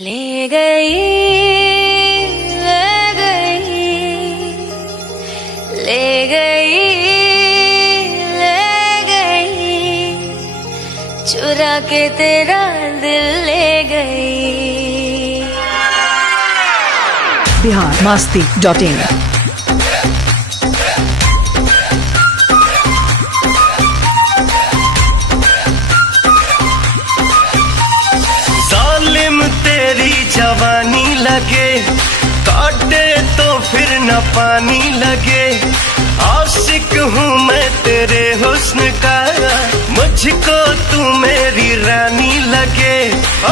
ले गई, ले गई, ले गई, ले गई, चुरा के तेरा दिल ले गई। biharmasti.in तेरी जवानी लगे काटे तो फिर न पानी लगे। आशिक हूँ मैं तेरे हुस्न का, मुझको तू मेरी रानी लगे।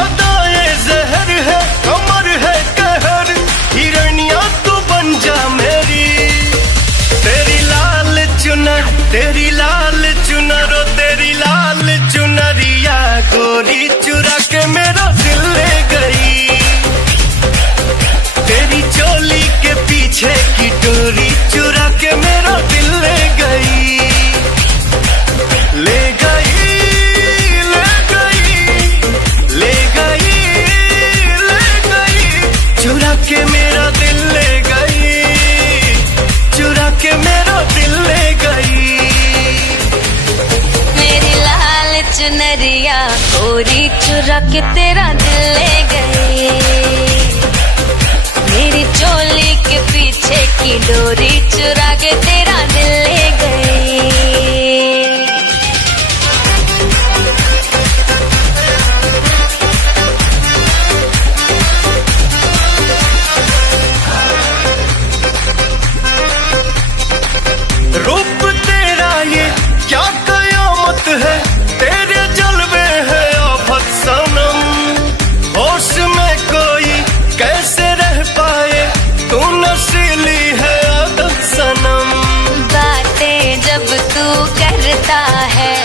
अदाए जहर है कमर है कहर, हिरनिया तू बन जा मेरी। तेरी लाल चुनर, तेरी लाल चुनर, ओ तेरी लाल चुनरिया गोरी चुरा के मेरा दिल ले गई। तेरी चोली के पीछे की डोरी चुरा के मेरा दिल ले गई। ले गई, ले गई, ले गई, ले गई, चुरा के मेरा दिल ले गई, चुरा के मेरा दिल ले गई। मेरी लाल चुनरिया गोरी चुरा के तेरा दिल ले गई। मेरी चोली के पीछे की डोरी चुरा के तेरा दिल ले गई। रूप तेरा ये क्या कयामत है, तेरे जलवे है आफत सनम। होश में कोई कैसे रह पाए, तू नशीली है आदत सनम। बातें जब तू करता है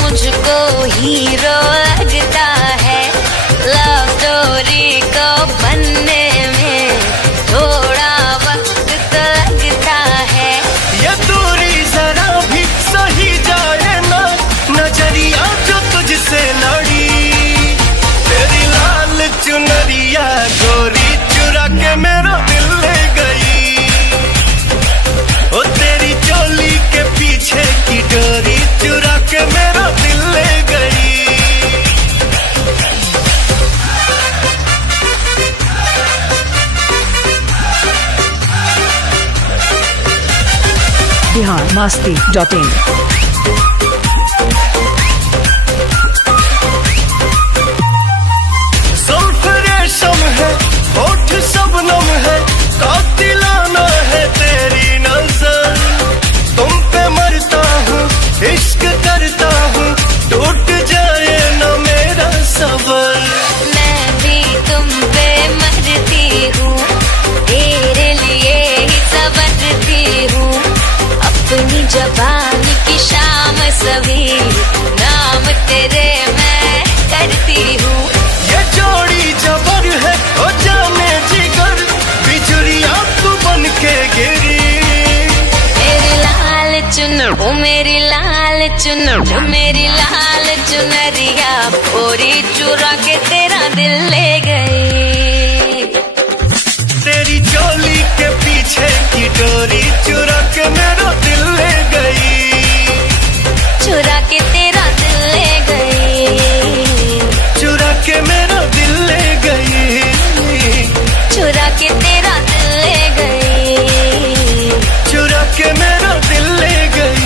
मुझको हीरो लगता है। लव स्टोरी को बनने में थोड़ा वक्त तो लगता है। ये दूरी जरा भी सही जाए ना, नजरिया जो तुझसे लड़ी। तेरी लाल चुनरिया गोरी चुरा के मेरा दिल ले गई। ओ तेरी चोली के पीछे की डोरी चुरा के मेरा दिल ले गई। biharmasti.in जुल्फ रेशम है होठ शबनम है, कातिलाना है तेरी नजर। तुम पे मरता हूँ इश्क करता हूँ, टूट जाए न मेरा सबर। मैं भी तुम पे मरती हूँ, तेरे लिए ही संवरती हूँ। अपनी जबानी की शाम सभी नाम तेरे मैं करती हूँ। ये जोड़ी जबर है ओ जाने जिगर, बिजुरिया तू बन के गिरी। मेरी लाल चुनर, ओ मेरी लाल चुनर, ओ मेरी लाल चुनरिया गोरी चुरा के तेरा दिल ले गई। तेरी चोली के पीछे की डोरी चुरा के मेरा दिल ले गई। चुरा के तेरा दिल ले गई, चुरा के मेरा दिल ले गई। चुरा के तेरा दिल ले गई, चुरा के मेरा दिल ले गई।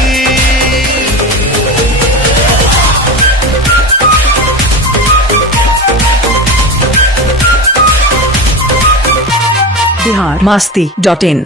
biharmasti.in